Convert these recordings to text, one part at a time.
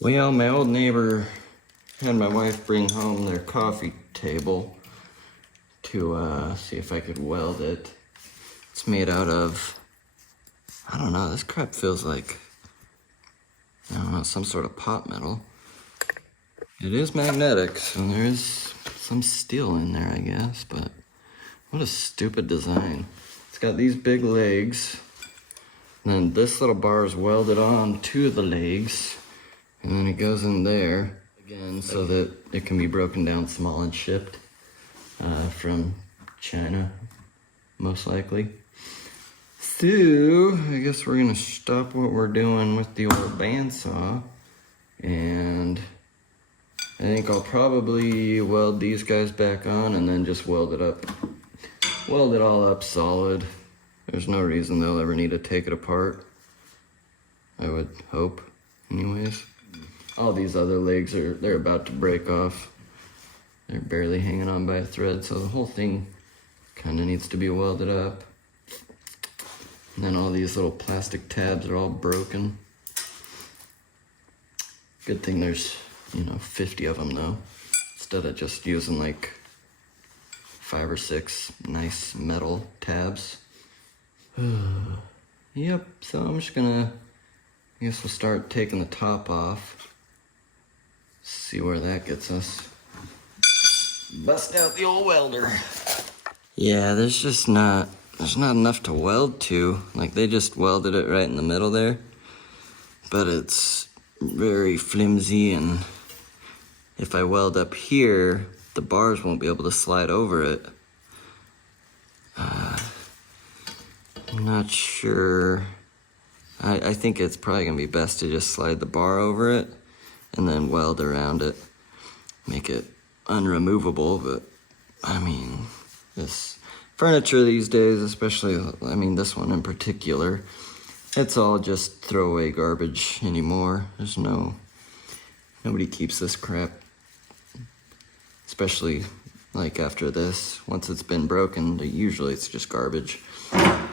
Well, my old neighbor had my wife bring home their coffee table to see if I could weld it. It's made out of, I don't know, this crap feels like, I don't know, some sort of pot metal. It is magnetic, so there's some steel in there, I guess, but what a stupid design. It's got these big legs, and then this little bar is welded on to the legs, and then it goes in there again so that it can be broken down small and shipped from China, most likely. So, I guess we're gonna stop what we're doing with the old bandsaw, and I think I'll probably weld these guys back on and then just weld it all up solid. There's no reason they'll ever need to take it apart, I would hope, anyways. All these other legs they're about to break off. They're barely hanging on by a thread, so the whole thing kind of needs to be welded up. And then all these little plastic tabs are all broken. Good thing there's, 50 of them though, instead of just using like 5 or 6 nice metal tabs. Yep, so I'm just gonna, I guess we'll start taking the top off. See where that gets us. Bust out the old welder. Yeah, there's not enough to weld to. Like, they just welded it right in the middle there, but it's very flimsy, and if I weld up here, the bars won't be able to slide over it. I'm not sure. I think it's probably gonna be best to just slide the bar over it and then weld around it. Make it unremovable, but I mean, this furniture these days, especially, this one in particular, it's all just throwaway garbage anymore. Nobody keeps this crap. Especially like after this, once it's been broken, usually it's just garbage.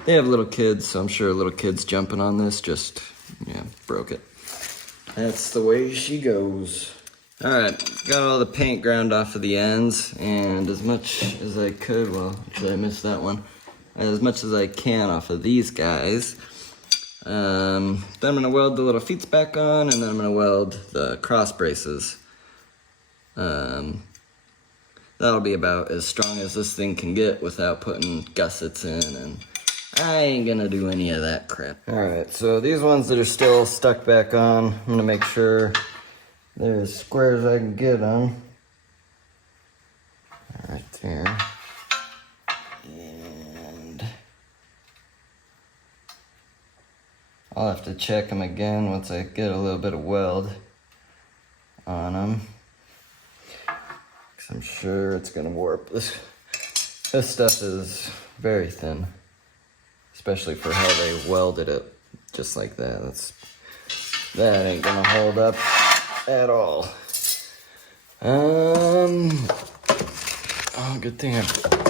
They have little kids, so I'm sure little kids jumping on this just, broke it. That's the way she goes. All right, got all the paint ground off of the ends, and as much as I could, well, actually I missed that one, as much as I can off of these guys. Then I'm gonna weld the little feet back on, and then I'm gonna weld the cross braces. That'll be about as strong as this thing can get without putting gussets in, and I ain't gonna do any of that crap. All right, so these ones that are still stuck back on, I'm gonna make sure they're as square as I can get them. Right there. And I'll have to check them again once I get a little bit of weld on them, because I'm sure it's gonna warp. This stuff is very thin, especially for how they welded it, just like that. That ain't gonna hold up at all. Oh, good thing I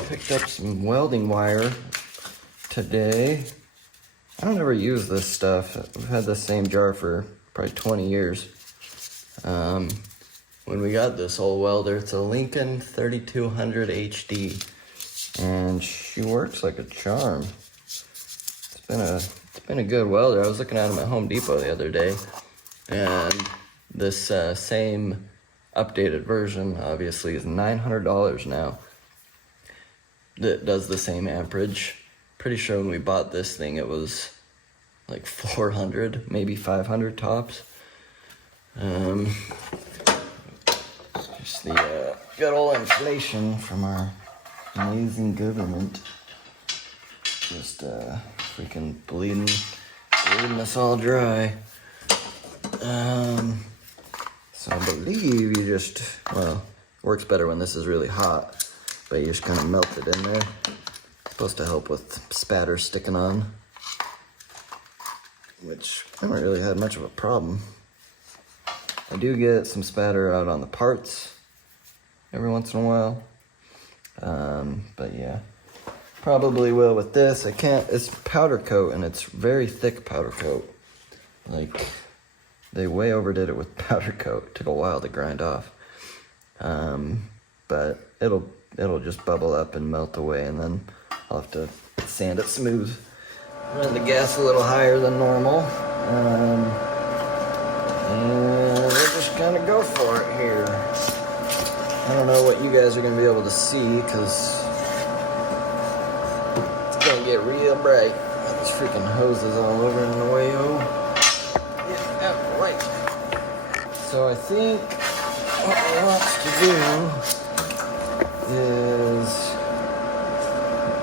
picked up some welding wire today. I don't ever use this stuff. I've had the same jar for probably 20 years. When we got this old welder, it's a Lincoln 3200 HD, and she works like a charm. It's been a good welder. I was looking at them at Home Depot the other day, and this same updated version obviously is $900 now. That does the same amperage. Pretty sure when we bought this thing it was like 400, maybe 500 tops. Just the good old inflation from our amazing government. Just freaking bleeding us all dry. So I believe you works better when this is really hot, but you just kind of melt it in there. It's supposed to help with spatter sticking on, which I haven't really had much of a problem. I do get some spatter out on the parts every once in a while, but yeah, probably will with this. It's powder coat, and it's very thick powder coat. Like, They way overdid it with powder coat. Took a while to grind off. But it'll just bubble up and melt away, and then I'll have to sand it smooth. Run the gas a little higher than normal. And we're just gonna go for it here. I don't know what you guys are gonna be able to see, because it's gonna get real bright. These freaking hoses all over in the way. Oh, yeah, right. So I think what we want to do is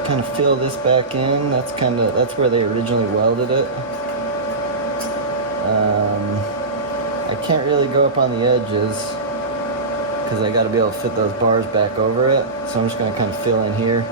kind of fill this back in. That's where they originally welded it. I can't really go up on the edges because I got to be able to fit those bars back over it. So I'm just going to kind of fill in here.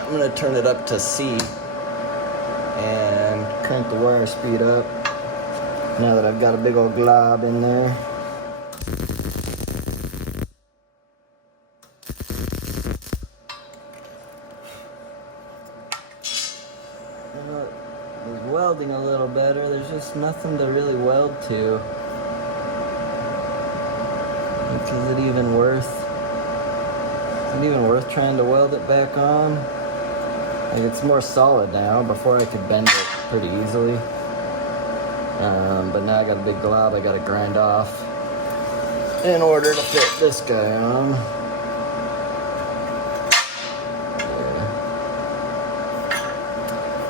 I'm going to turn it up to C and crank the wire speed up now that I've got a big old glob in there. You know, it's welding a little better. There's just nothing to really weld to. Like, is it even worth trying to weld it back on? Like, it's more solid now. Before I could bend it pretty easily. But now I got a big glob I gotta grind off in order to fit this guy on.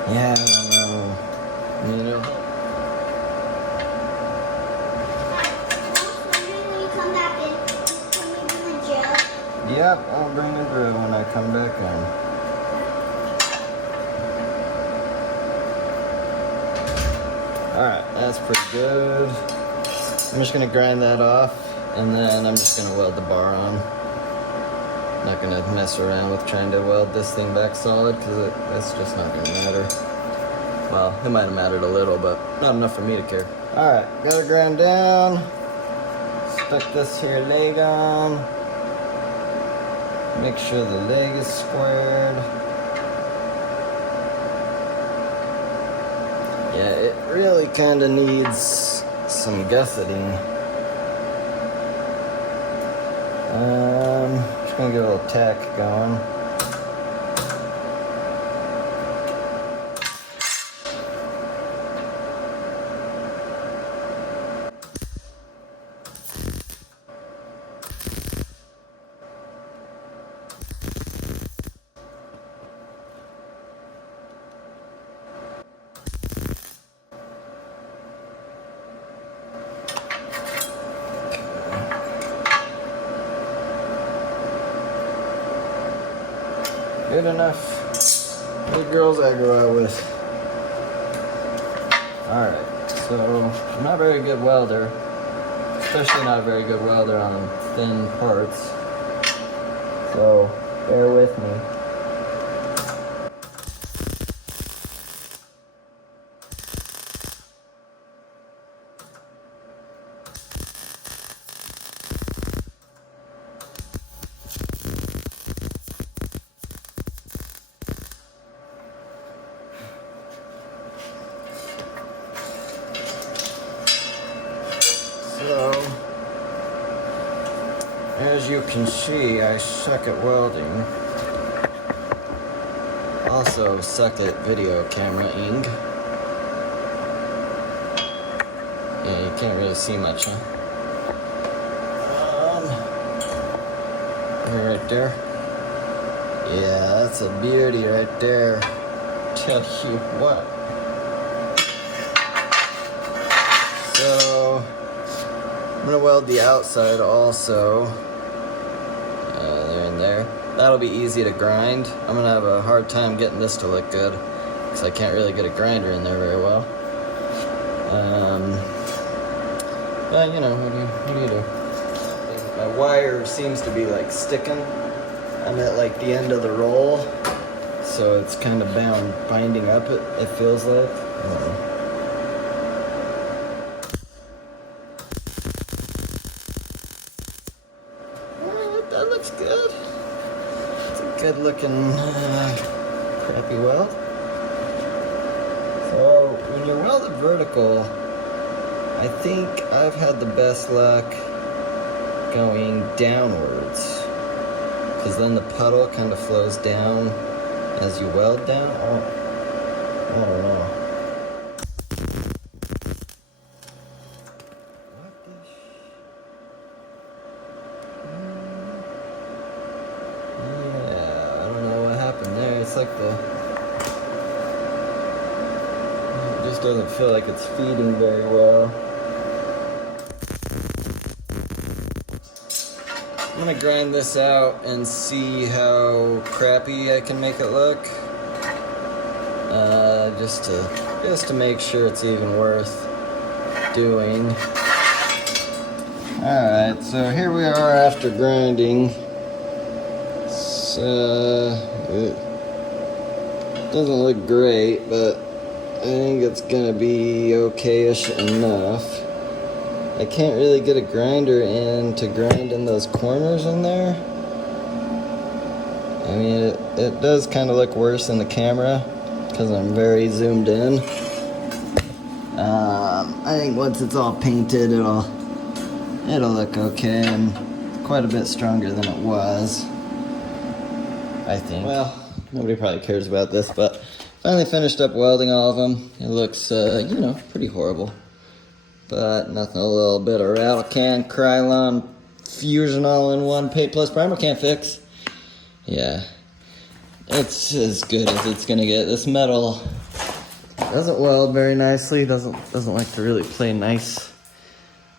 Yeah, I don't know. You know? Yep, I'll bring the drill when I come back in. Alright, that's pretty good. I'm just going to grind that off, and then I'm just going to weld the bar on. Not going to mess around with trying to weld this thing back solid, because that's just not going to matter. Well, it might have mattered a little, but not enough for me to care. Alright, got it ground down. Stuck this here leg on. Make sure the leg is squared. Yeah, it really kind of needs some gusseting. Just gonna get a little tack going. Good enough for the girls I go out with. Alright, so I'm not a very good welder, especially not a very good welder on thin parts, so bear with me. So, as you can see, I suck at welding. Also suck at video cameraing. Yeah, you can't really see much, huh? Right there. Yeah, that's a beauty right there. Tell you what. So, I'm gonna weld the outside also. There and there. That'll be easy to grind. I'm gonna have a hard time getting this to look good because I can't really get a grinder in there very well. But you know, what do you do? My wire seems to be like sticking. I'm at like the end of the roll, so it's kind of binding up, it feels like. That looks good. It's a good looking crappy weld. So when you're welded vertical, I think I've had the best luck going downwards, because then the puddle kind of flows down as you weld down. I don't know. What the Yeah, I don't know what happened there. It's like it just doesn't feel like it's feeding very well. I'm gonna grind this out and see how crappy I can make it look. Just to make sure it's even worth doing. Alright, so here we are after grinding. It doesn't look great, but I think it's gonna be okay-ish enough. I can't really get a grinder in to grind in those corners in there. I mean, it does kind of look worse in the camera because I'm very zoomed in. I think once it's all painted, it'll look okay and quite a bit stronger than it was, I think. Well, nobody probably cares about this, but finally finished up welding all of them. It looks, you know, pretty horrible. But nothing a little bit of rattle can, Krylon, fusion all-in-one paint plus primer can't fix. Yeah, it's as good as it's gonna get. This metal doesn't weld very nicely, doesn't like to really play nice.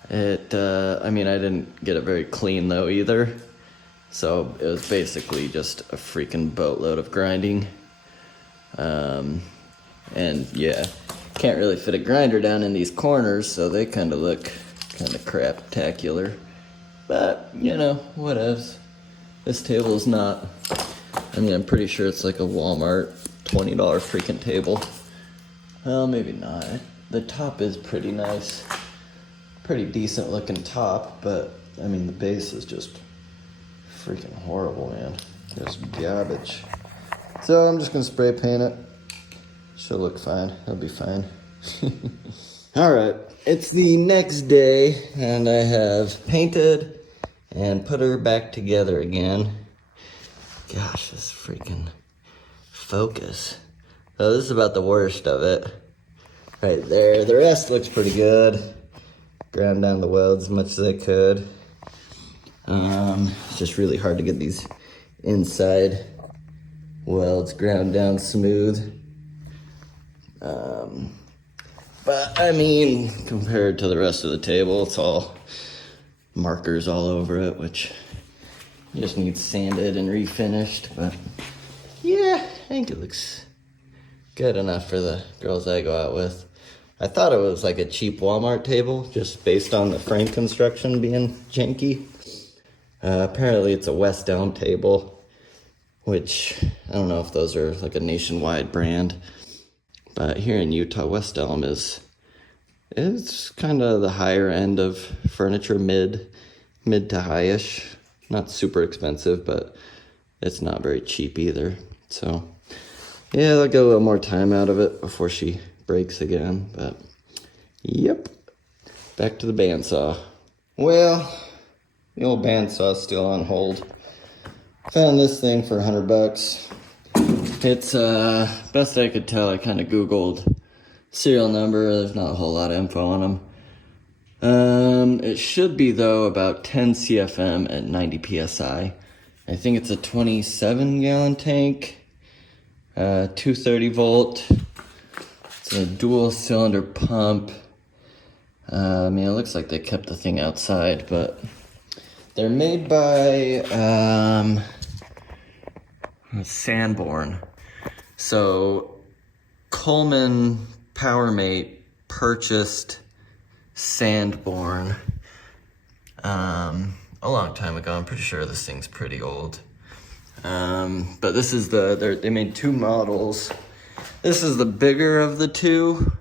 I mean, I didn't get it very clean though either. So it was basically just a freaking boatload of grinding. And yeah, can't really fit a grinder down in these corners, so they kind of look kind of crap-tacular. But, you know, whatevs. This table is not, I mean, I'm pretty sure it's like a Walmart $20 freaking table. Well, maybe not. The top is pretty nice. Pretty decent looking top, but, I mean, the base is just freaking horrible, man. Just garbage. So I'm just gonna spray paint it. Should look fine. It'll be fine. Alright, it's the next day, and I have painted and put her back together again. Gosh, this freaking focus. Oh, this is about the worst of it. Right there. The rest looks pretty good. Ground down the welds as much as I could. It's just really hard to get these inside welds ground down smooth. But I mean, compared to the rest of the table, it's all markers all over it, which just needs sanded and refinished. But yeah, I think it looks good enough for the girls I go out with. I thought it was like a cheap Walmart table, just based on the frame construction being janky. Apparently it's a West Elm table, which I don't know if those are like a nationwide brand. But here in Utah, West Elm it's kind of the higher end of furniture, mid to high-ish. Not super expensive, but it's not very cheap either. So yeah, I'll get a little more time out of it before she breaks again. But yep, back to the bandsaw. Well, the old bandsaw's still on hold. Found this thing for $100. It's, best I could tell, I kind of Googled serial number. There's not a whole lot of info on them. It should be, though, about 10 CFM at 90 PSI. I think it's a 27-gallon tank, 230 volt. It's a dual cylinder pump. I mean, it looks like they kept the thing outside, but they're made by, Sanborn. So Coleman PowerMate purchased Sanborn a long time ago. I'm pretty sure this thing's pretty old. But this is they made two models. This is the bigger of the two.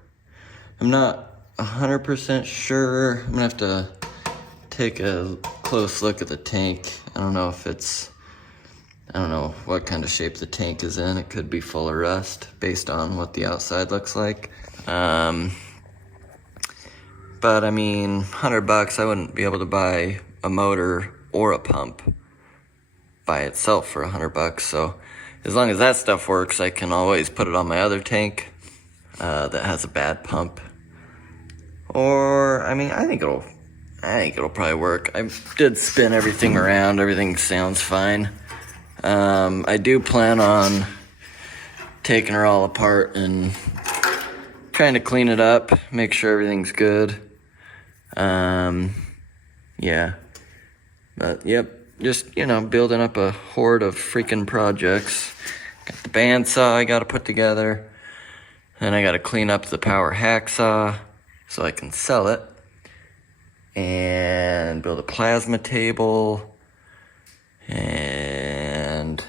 I'm not 100% sure. I'm gonna have to take a close look at the tank. I don't know what kind of shape the tank is in. It could be full of rust based on what the outside looks like. But I mean, $100, I wouldn't be able to buy a motor or a pump by itself for $100. So as long as that stuff works, I can always put it on my other tank that has a bad pump. Or, I mean, I think it'll probably work. I did spin everything around. Everything sounds fine. I do plan on taking her all apart and trying to clean it up, make sure everything's good. Yeah. But, yep, just, building up a horde of freaking projects. Got the bandsaw I gotta put together. Then I gotta clean up the power hacksaw so I can sell it. And build a plasma table. And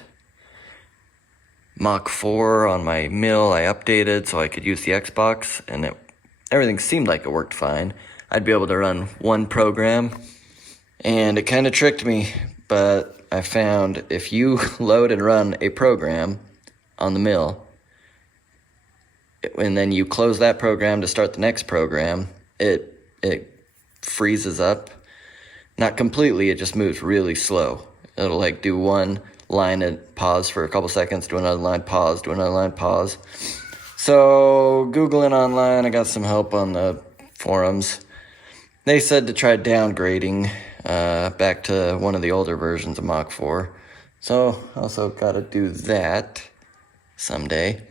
Mach 4 on my mill I updated so I could use the Xbox, and everything seemed like it worked fine. I'd be able to run one program, and it kind of tricked me, but I found if you load and run a program on the mill, and then you close that program to start the next program, it freezes up. Not completely, it just moves really slow. It'll like do one line and pause for a couple seconds, do another line, pause, do another line, pause. So Googling online, I got some help on the forums. They said to try downgrading back to one of the older versions of Mach 4. So also got to do that someday.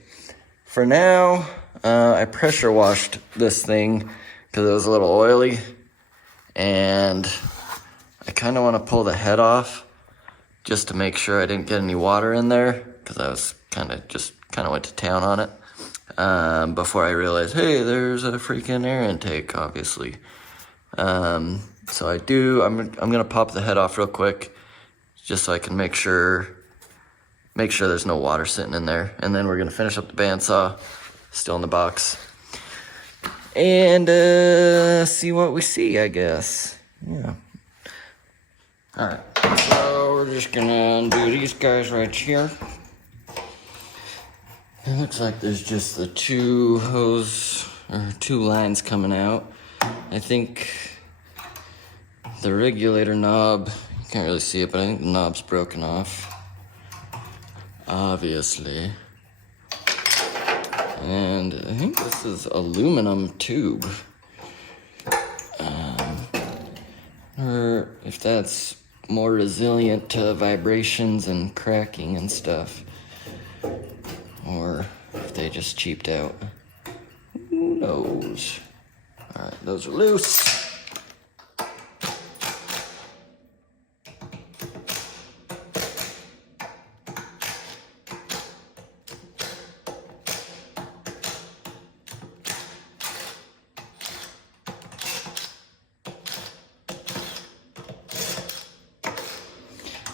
For now, I pressure washed this thing because it was a little oily. And I kind of want to pull the head off just to make sure I didn't get any water in there, because I was kind of went to town on it before I realized, hey, there's a freaking air intake, obviously. So I'm gonna pop the head off real quick, just so I can make sure there's no water sitting in there, and then we're gonna finish up the bandsaw, still in the box, and see what we see, I guess. Yeah. All right, so we're just gonna undo these guys right here. It looks like there's just the two lines coming out. I think the regulator knob, you can't really see it, but I think the knob's broken off, obviously. And I think this is aluminum tube. Or if that's more resilient to vibrations and cracking and stuff. Or if they just cheaped out. Who knows? Alright, those are loose.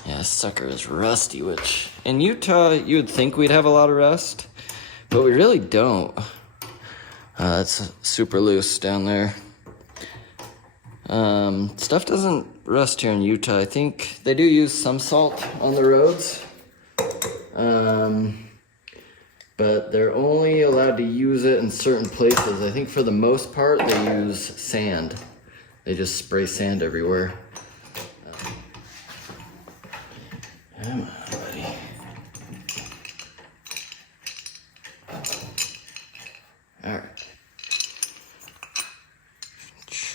Yeah, this sucker is rusty, which in Utah you would think we'd have a lot of rust, but we really don't. It's super loose down there. Stuff doesn't rust here in Utah. I think they do use some salt on the roads, but they're only allowed to use it in certain places. I think for the most part they use sand. They just spray sand everywhere. Come on, buddy. Alright.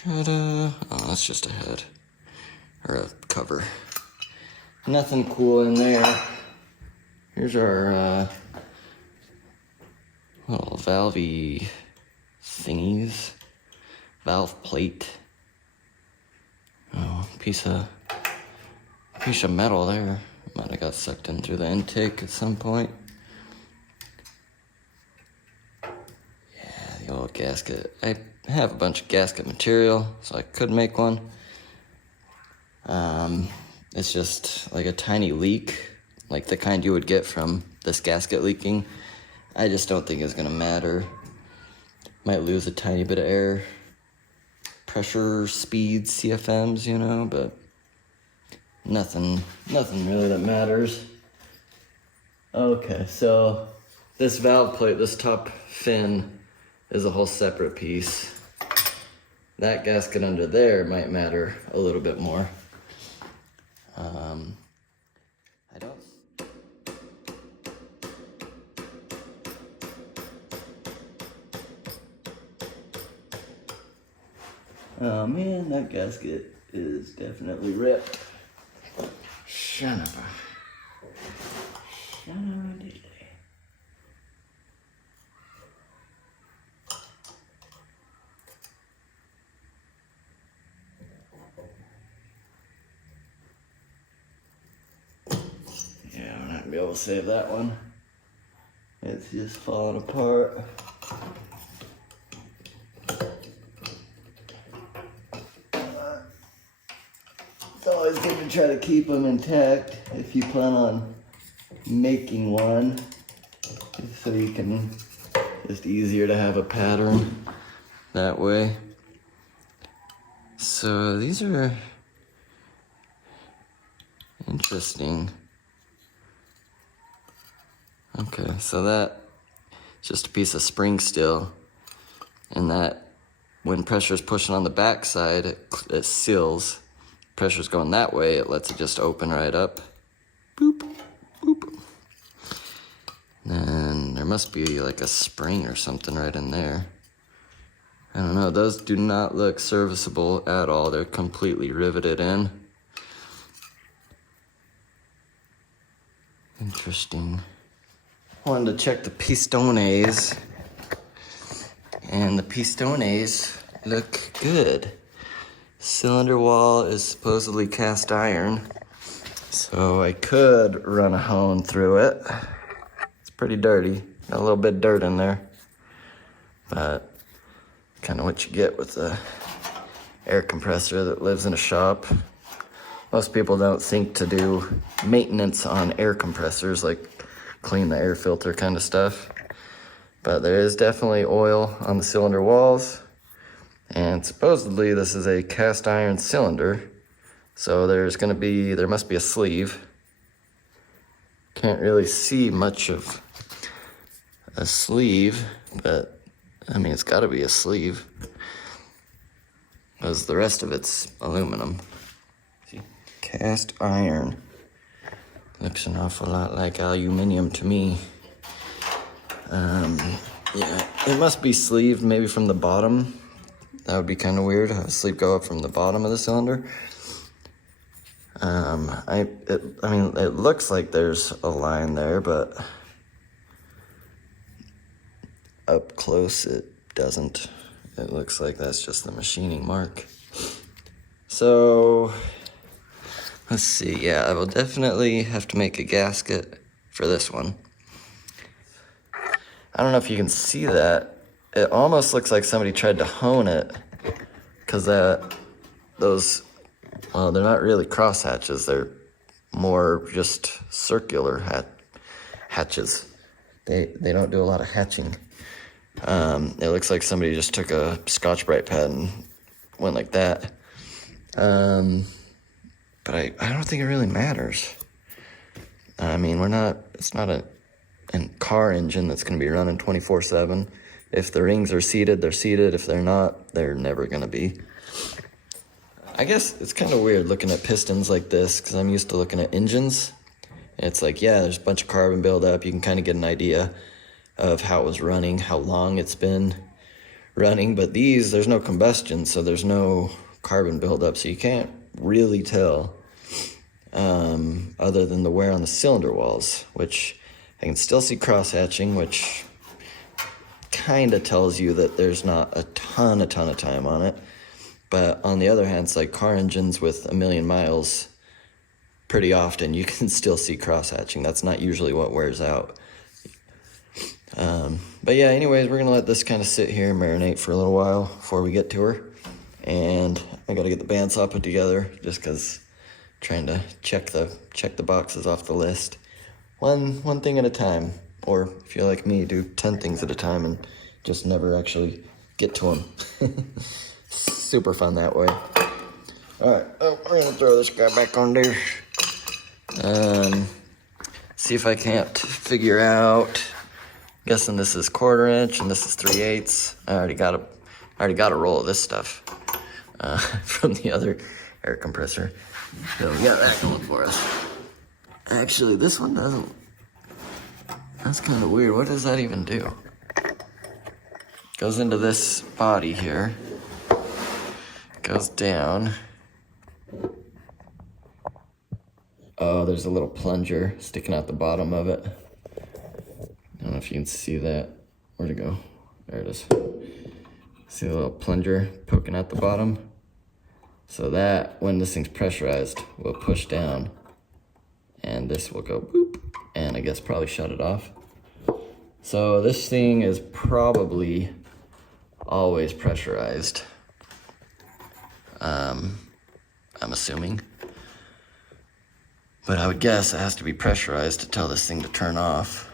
Oh, that's just a head. Or a cover. Nothing cool in there. Here's our little valvey thingies. Valve plate. Oh, piece of metal there. Might have got sucked in through the intake at some point. Yeah, the old gasket. I have a bunch of gasket material, so I could make one. It's just like a tiny leak like the kind you would get from this gasket leaking, I just don't think it's gonna matter. Might lose a tiny bit of air pressure, speed, CFMs, you know, but nothing really that matters. Okay, so this valve plate, this top fin, is a whole separate piece. That gasket under there might matter a little bit more. I don't. Oh man, that gasket is definitely ripped. Son of a ditty. Yeah, I'm not gonna be able to save that one. It's just falling apart. It's always good to try to keep them intact if you plan on making one, so you can, just easier to have a pattern that way. So these are interesting. Okay, so that's just a piece of spring steel, and that when pressure's pushing on the back side, it seals. Pressure's going that way, it lets it just open right up. Boop, boop. And there must be like a spring or something right in there. I don't know, those do not look serviceable at all. They're completely riveted in. Interesting. Wanted to check the pistones, and the pistones look good. Cylinder wall is supposedly cast iron, so I could run a hone through it. It's pretty dirty, got a little bit of dirt in there, but kind of what you get with the air compressor that lives in a shop. Most people don't think to do maintenance on air compressors, like clean the air filter kind of stuff, but there is definitely oil on the cylinder walls. And supposedly this is a cast iron cylinder, so there must be a sleeve. Can't really see much of a sleeve, but I mean, it's gotta be a sleeve, because the rest of it's aluminum. See? Cast iron. Looks an awful lot like aluminum to me. Yeah, it must be sleeved maybe from the bottom. That would be kind of weird, have a sleeve go up from the bottom of the cylinder. I mean, it looks like there's a line there, but up close it doesn't. It looks like that's just the machining mark. So, let's see, yeah, I will definitely have to make a gasket for this one. I don't know if you can see that. It almost looks like somebody tried to hone it, because those, well, they're not really cross hatches, they're more just circular hatches. They don't do a lot of hatching. It looks like somebody just took a Scotch-Brite pad and went like that. But I don't think it really matters. I mean, it's not a car engine that's going to be running 24/7. If the rings are seated, they're seated. If they're not, they're never going to be. I guess it's kind of weird looking at pistons like this, because I'm used to looking at engines. And it's like, yeah, there's a bunch of carbon buildup. You can kind of get an idea of how it was running, how long it's been running. But these, there's no combustion, so there's no carbon buildup, so you can't really tell, other than the wear on the cylinder walls, which I can still see cross-hatching, which kind of tells you that there's not a ton of time on it. But on the other hand, it's like car engines with 1 million miles, pretty often you can still see cross-hatching. That's not usually what wears out. But yeah, anyways, we're gonna let this kind of sit here and marinate for a little while before we get to her. And I gotta get the bandsaw put together, just because trying to check the boxes off the list. one thing at a time. Or if you're like me, do 10 things at a time and just never actually get to them. Super fun that way. Alright, we're gonna throw this guy back on there. See if I can't figure out. Guessing this is 1/4 inch and this is 3/8. I already got a roll of this stuff from the other air compressor. So we got that going for us. Actually, this one doesn't. That's kind of weird. What does that even do? Goes into this body here. Goes down. Oh, there's a little plunger sticking out the bottom of it. I don't know if you can see that. Where'd it go? There it is. See the little plunger poking out the bottom? So that, when this thing's pressurized, will push down. And this will go boop, and I guess probably shut it off. So this thing is probably always pressurized. I'm assuming. But I would guess it has to be pressurized to tell this thing to turn off.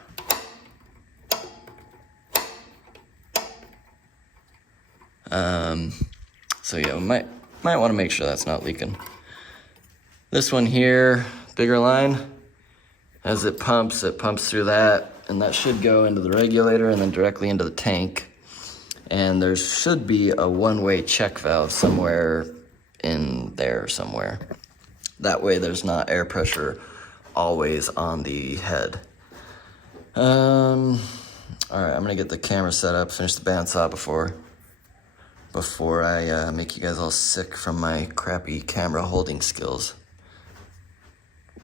So yeah, we might want to make sure that's not leaking. This one here, bigger line, as it pumps through that, and that should go into the regulator and then directly into the tank. And there should be a one-way check valve somewhere in there somewhere. That way there's not air pressure always on the head. All right, I'm gonna get the camera set up, finish the bandsaw before I make you guys all sick from my crappy camera holding skills.